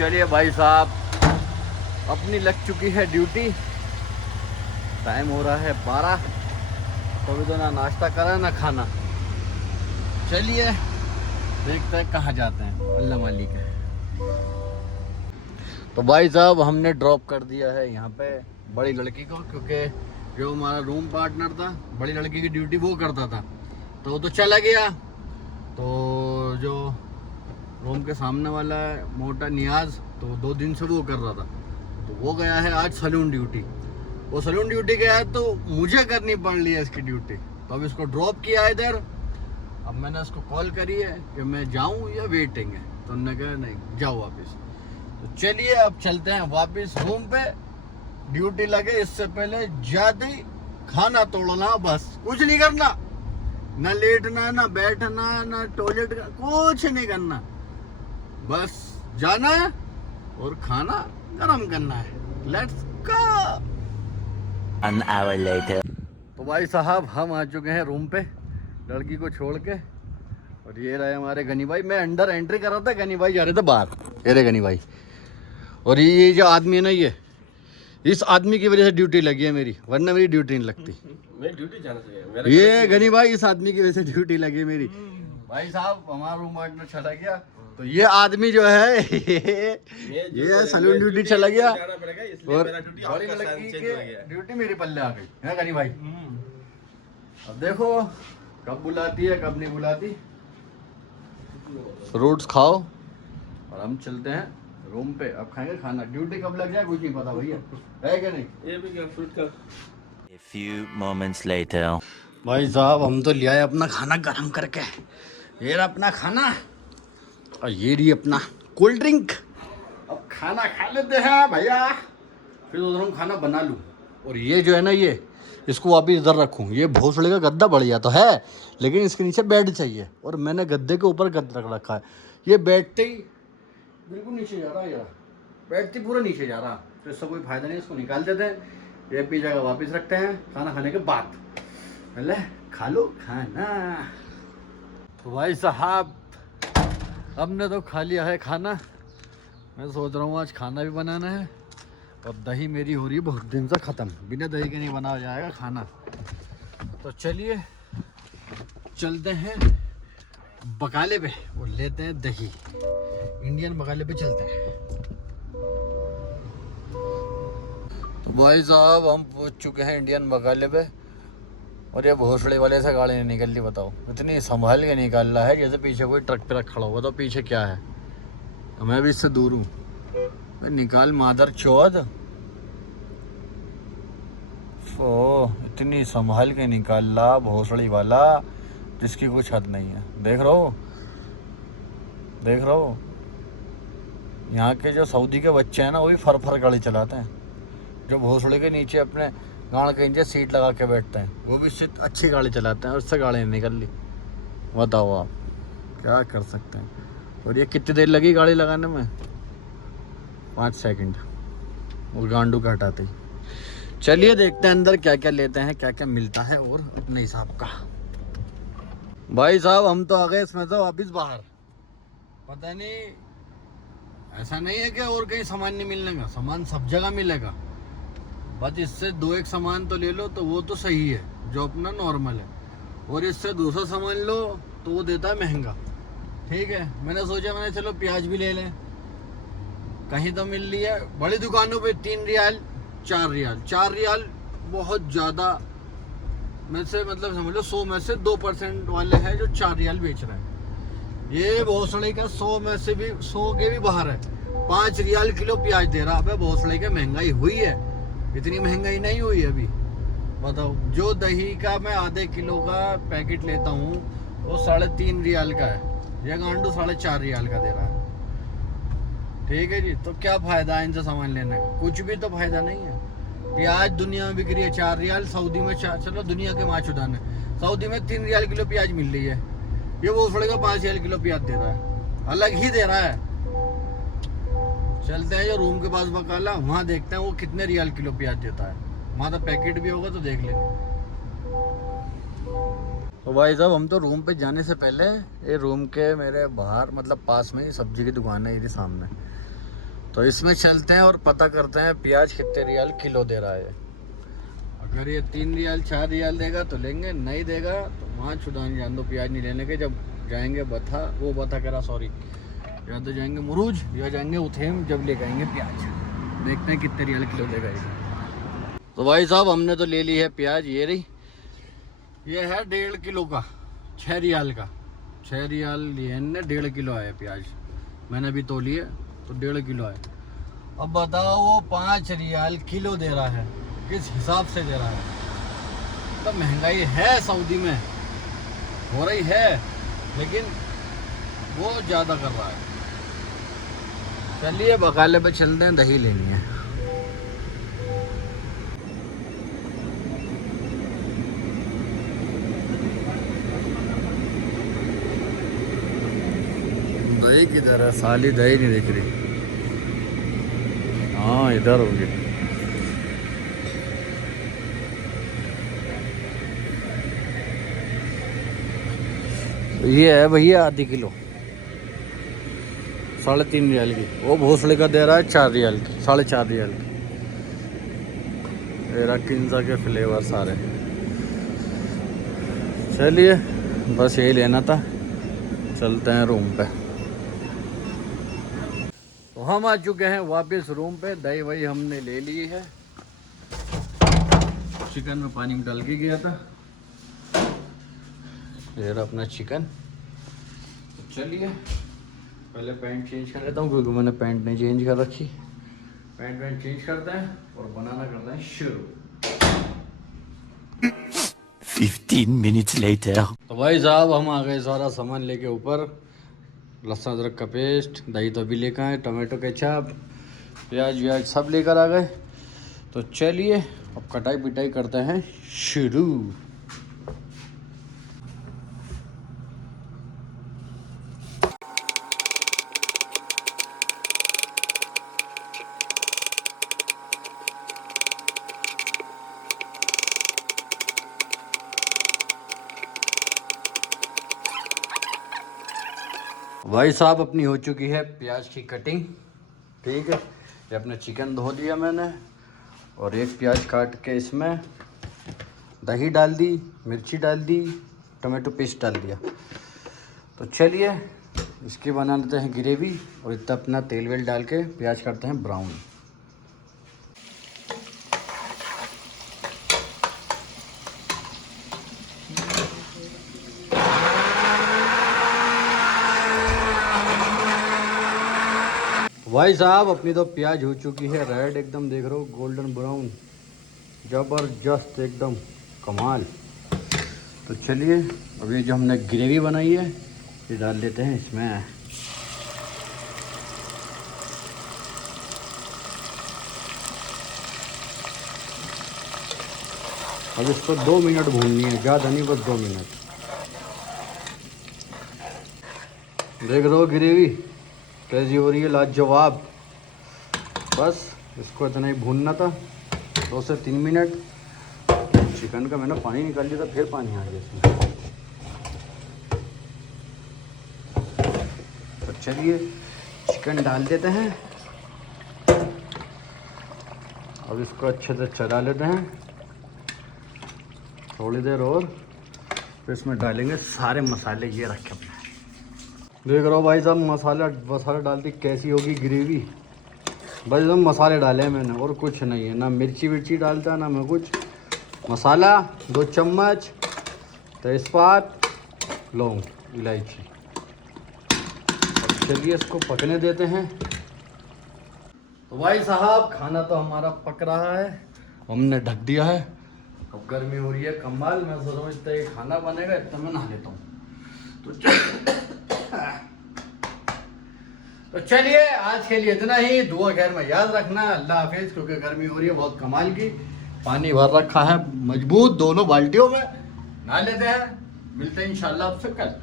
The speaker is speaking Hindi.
चलिए भाई साहब, अपनी लग चुकी है ड्यूटी। टाइम हो रहा है 12। तो अभी तो ना नाश्ता करा ना खाना। चलिए देखते हैं कहाँ जाते हैं, अल्लाह मालिक है। तो भाई साहब हमने ड्रॉप कर दिया है यहाँ पे बड़ी लड़की को, क्योंकि जो हमारा रूम पार्टनर था बड़ी लड़की की ड्यूटी वो करता था, तो वो तो चला गया। तो जो रूम के सामने वाला है मोटा नियाज, तो 2 दिन से वो कर रहा था, तो वो गया है आज सैलून ड्यूटी। वो सैलून ड्यूटी गया है तो मुझे करनी पड़ रही है इसकी ड्यूटी। तो अब इसको ड्रॉप किया है इधर। अब मैंने उसको कॉल करी है कि मैं जाऊं या वेटिंग है, तो उन्होंने कहा नहीं जाओ वापस। तो चलिए अब चलते हैं वापस रूम पे। ड्यूटी लगे इससे पहले जाते ही खाना तोड़ना, बस कुछ नहीं करना, ना लेटना ना बैठना ना टॉयलेट का, कुछ नहीं करना, बस जाना है और खाना गरम करना है। Let's go. An hour later. तो भाई साहब हम आ चुके हैं रूम पे लड़की को छोड़ के, और ये रहे हमारे गनी भाई। मैं अंदर एंट्री कर रहा था, गनी भाई जा रहे थे बाहर। ये रहे गनी भाई। और ये जो आदमी है ना, ये इस आदमी की वजह से ड्यूटी लगी है मेरी, वरना मेरी ड्यूटी नहीं लगती। मैं ड्यूटी जाना चाहिए। ये गनी भाई इस आदमी की वजह से ड्यूटी लगी है मेरी। भाई साहब हमारा रूम पार्टनर चला गया, तो ये आदमी जो है ये सैलून ड्यूटी चला गया, और बड़ी लड़की की ड्यूटी मेरे पल्ले आ गई है गनी भाई। अब देखो कब बुलाती है कब नहीं बुलाती। फ्रूट्स खाओ और हम चलते हैं रूम पे। अब खाएंगे खाना, ड्यूटी कब लग जाए कुछ नहीं पता भैया, है क्या नहीं। ये भी क्या फ्रूट का। A few moments later. भाई साहब हम तो ले आए अपना खाना गरम करके। ये रहा अपना खाना, और ये रही अपना कोल्ड ड्रिंक। अब खाना खा लेते हैं भैया, फिर उधर खाना बना लूँ। और ये जो है ना, ये इसको वापिस इधर रखूँ। ये भोसड़े का गद्दा बढ़िया तो है, लेकिन इसके नीचे बेड चाहिए, और मैंने गद्दे के ऊपर गद्दा रख रखा है। ये बैठते ही बिल्कुल नीचे जा रहा है, यार बैठते ही पूरा नीचे जा रहा, तो इसका कोई फायदा नहीं। इसको निकाल देते हैं, ये पी जगह वापस रखते हैं खाना खाने के बाद। पहले खा लो खाना। तो भाई साहब हमने तो खा लिया है खाना। मैं सोच रहा हूँ आज खाना भी बनाना है, और दही मेरी हो रही है बहुत दिन से ख़त्म, बिना दही के नहीं बना जाएगा खाना। तो चलिए चलते हैं बकाले पे और लेते हैं दही। इंडियन बकाले पे चलते हैं। तो भाई साहब हम पहुंच चुके हैं इंडियन बकाले पे, और ये भोसड़े वाले से गाड़ी नहीं निकल रही। बताओ इतनी संभाल के निकाल रहा है जैसे पीछे कोई ट्रक पे खड़ा हुआ। तो पीछे क्या है, मैं भी इससे दूर हूँ। निकाल मादर चौध। ओह इतनी संभाल के निकाल रहा भोसड़ी वाला, जिसकी कुछ हद नहीं है। देख रहे हो यहाँ के जो सऊदी के बच्चे हैं ना, वो भी फर गाड़ी चलाते हैं। जो भोसड़े के नीचे अपने गाड़ के नीचे सीट लगा के बैठते हैं, वो भी अच्छी गाड़ी चलाते हैं, और उससे गाड़ी नहीं निकल ली। बताओ आप क्या कर सकते हैं। और ये कितनी देर लगी गाड़ी लगाने में, 5 सेकंड, और गांडू का हटाते ही। चलिए देखते हैं अंदर क्या क्या लेते हैं, क्या क्या मिलता है, और अपने हिसाब का। भाई साहब हम तो आ गए इसमें तो वापिस बाहर। पता नहीं, ऐसा नहीं है कि और कहीं सामान नहीं मिलने का, सामान सब जगह मिलेगा। बस इससे 2-1 सामान तो ले लो तो वो तो सही है, जो अपना नॉर्मल है। और इससे दूसरा सामान लो तो वो देता है महंगा। ठीक है, मैंने सोचा चलो प्याज भी ले लें, कहीं तो मिल रही है बड़ी दुकानों पे 3 रियाल 4 रियाल। 4 रियाल बहुत ज़्यादा में से, मतलब समझ लो 100 में से 2% वाले हैं जो 4 रियाल बेच रहे हैं। ये भोसड़े का 100 में से भी 100 के भी बाहर है। 5 रियाल किलो प्याज दे रहा है। भोसड़े की महंगाई हुई है, इतनी महंगाई नहीं हुई अभी। बताओ, जो दही का मैं आधे किलो का पैकेट लेता हूँ वो 3.5 रियाल का है, यह गांडू 4.5 रियाल का दे रहा है। ठीक है जी, तो क्या फायदा है इनसे सामान लेने का, कुछ भी तो फायदा नहीं है। प्याज दुनिया में बिक रही है 4 रियाल, सऊदी में चलो दुनिया के माँ चुदान है, सऊदी में 3 रियाल किलो प्याज मिल रही है। ये भोसड़े का 5 रियाल किलो प्याज दे रहा है, अलग ही दे रहा है। चलते हैं जो रूम के पास बकाला, वहाँ देखते हैं वो कितने रियाल किलो प्याज देता है। वहाँ तो पैकेट भी होगा तो देख लेंगे। तो भाई साहब हम तो रूम पे जाने से पहले ये रूम के मेरे बाहर मतलब पास में ही सब्जी की दुकान है, ये सामने। तो इसमें चलते हैं और पता करते हैं प्याज कितने रियाल किलो दे रहा है। अगर ये 3 रियाल 4 रियाल देगा तो लेंगे, नहीं देगा तो वहाँ छुदान जान दो, प्याज नहीं लेने के। जब जाएंगे बता करा सॉरी, या तो जाएंगे मुरूज या जाएंगे उथेम, जब ले जाएंगे प्याज। देखते हैं कितने रियाल किलो देगा ये। तो भाई साहब हमने तो ले ली है प्याज, ये रही, ये है 1.5 किलो का, 6 रियाल का। 6 रियाल लिए ने 1.5 किलो आया प्याज, मैंने अभी तो लिए तो 1.5 किलो आया। अब बताओ वो 5 रियाल किलो दे रहा है, किस हिसाब से दे रहा है। तो महंगाई है सऊदी में, हो रही है, लेकिन वो ज़्यादा कर रहा है। चलिए बकाले पे चलते हैं, दही लेनी है। दही किधर है, साली दही नहीं दिख रही। हाँ इधर होगी। ये है भैया आधी किलो, 3.5 रियाल की। वो भोसले का दे रहा है 4 रियाल की, 4.5 रियाल की। मेरा किंजा के फ्लेवर सारे। चलिए बस यही लेना था, चलते हैं रूम पे। तो हम आ चुके हैं वापस रूम पे। दही वही हमने ले ली है, चिकन में पानी में डाल के गया था। ये रहा अपना चिकन। तो चलिए पहले पैंट चेंज कर लेता हूँ, क्योंकि मैंने पैंट नहीं चेंज कर रखी। पैंट चेंज करते हैं और बनाना करते हैं शुरू। 15 minutes later. तो भाई साहब हम आ गए सारा सामान लेके ऊपर। लहसुन अदरक का पेस्ट, दही तो अभी लेकर आए, टमाटो केचप, प्याज व्याज सब लेकर आ गए। तो चलिए अब कटाई पिटाई करते हैं शुरू। भाई साहब अपनी हो चुकी है प्याज की कटिंग, ठीक है। ये अपना चिकन धो दिया मैंने, और एक प्याज काट के इसमें दही डाल दी, मिर्ची डाल दी, टमाटो पेस्ट डाल दिया। तो चलिए इसकी बना लेते हैं ग्रेवी, और इतना अपना तेल वेल डाल के प्याज करते हैं ब्राउन। भाई साहब अपनी तो प्याज हो चुकी है रेड एकदम, देख रहे हो गोल्डन ब्राउन, ज़बरदस्त एकदम कमाल। तो चलिए अब ये जो हमने ग्रेवी बनाई है ये डाल देते हैं इसमें। अब इसको 2 मिनट भूननी है, ज़्यादा नहीं, बस 2 मिनट। देख रहे हो ग्रेवी कैसी हो रही है, लाजवाब। बस इसको इतना ही भूनना था, 2 से 3 मिनट। चिकन का मैंने पानी निकाल लिया था, फिर पानी आ गया इसमें। तो चलिए चिकन डाल देते हैं, अब इसको अच्छे से चला लेते हैं थोड़ी देर और, फिर इसमें डालेंगे सारे मसाले। ये रखे अपने, देख रहे हो भाई साहब मसाला डाल दी कैसी होगी ग्रेवी। बस एकदम मसाले डाले हैं मैंने, और कुछ नहीं है, ना मिर्ची विर्ची डालता ना मैं कुछ। मसाला 2 चम्मच, तेज़पात, लौंग, इलायची। चलिए इसको पकने देते हैं। तो भाई साहब खाना तो हमारा पक रहा है, हमने ढक दिया है। अब गर्मी हो रही है कमाल, मैं सोच रहा हूँ इतना ही खाना बनेगा, इतना मैं नहा लेता हूँ। तो चलिए आज के लिए इतना ही। दुआ खैर में याद रखना। अल्लाह हाफिज़। क्योंकि गर्मी हो रही है बहुत कमाल की, पानी भर रखा है मजबूत दोनों बाल्टियों में, नहा लेते हैं। मिलते हैं इंशाल्लाह आपसे कल।